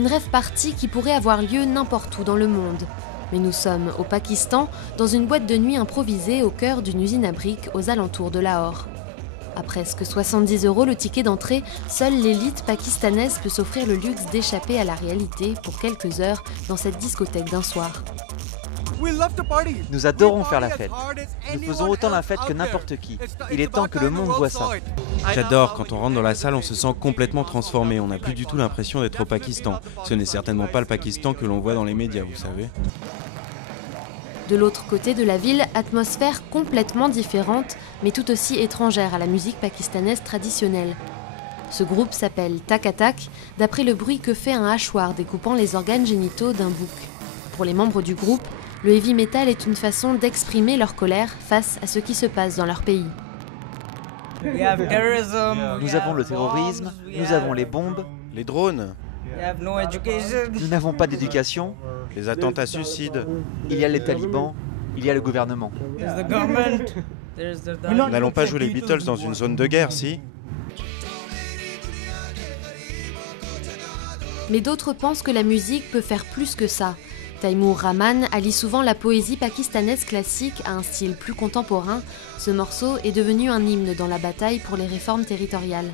Une rave party qui pourrait avoir lieu n'importe où dans le monde. Mais nous sommes au Pakistan, dans une boîte de nuit improvisée au cœur d'une usine à briques aux alentours de Lahore. À presque 70 € le ticket d'entrée, seule l'élite pakistanaise peut s'offrir le luxe d'échapper à la réalité pour quelques heures dans cette discothèque d'un soir. Nous adorons faire la fête. Nous faisons autant la fête que n'importe qui. Il est temps que le monde voit ça. J'adore, quand on rentre dans la salle, on se sent complètement transformé. On n'a plus du tout l'impression d'être au Pakistan. Ce n'est certainement pas le Pakistan que l'on voit dans les médias, vous savez. De l'autre côté de la ville, atmosphère complètement différente, mais tout aussi étrangère à la musique pakistanaise traditionnelle. Ce groupe s'appelle Tak Attack, d'après le bruit que fait un hachoir découpant les organes génitaux d'un bouc. Pour les membres du groupe, le heavy metal est une façon d'exprimer leur colère face à ce qui se passe dans leur pays. Nous avons le terrorisme, nous avons les bombes, Les drones, nous n'avons pas d'éducation, les attentats suicides. il y a les talibans, il y a le gouvernement. Nous n'allons pas jouer les Beatles dans une zone de guerre, si? Mais d'autres pensent que la musique peut faire plus que ça. Taimour Rahman allie souvent la poésie pakistanaise classique à un style plus contemporain. Ce morceau est devenu un hymne dans la bataille pour les réformes territoriales.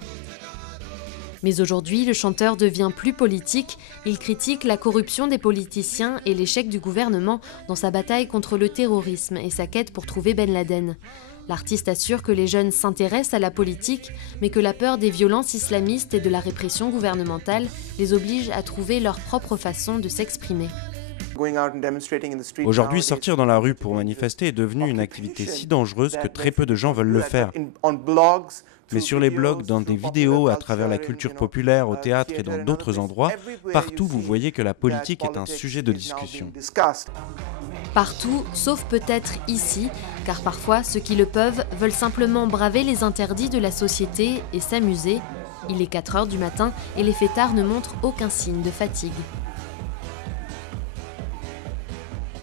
Mais aujourd'hui, le chanteur devient plus politique. Il critique la corruption des politiciens et l'échec du gouvernement dans sa bataille contre le terrorisme et sa quête pour trouver Ben Laden. L'artiste assure que les jeunes s'intéressent à la politique, mais que la peur des violences islamistes et de la répression gouvernementale les oblige à trouver leur propre façon de s'exprimer. Aujourd'hui, sortir dans la rue pour manifester est devenu une activité si dangereuse que très peu de gens veulent le faire. Mais sur les blogs, dans des vidéos, à travers la culture populaire, au théâtre et dans d'autres endroits, partout vous voyez que la politique est un sujet de discussion. Partout, sauf peut-être ici, car parfois ceux qui le peuvent veulent simplement braver les interdits de la société et s'amuser. Il est 4 h du matin et les fêtards ne montrent aucun signe de fatigue.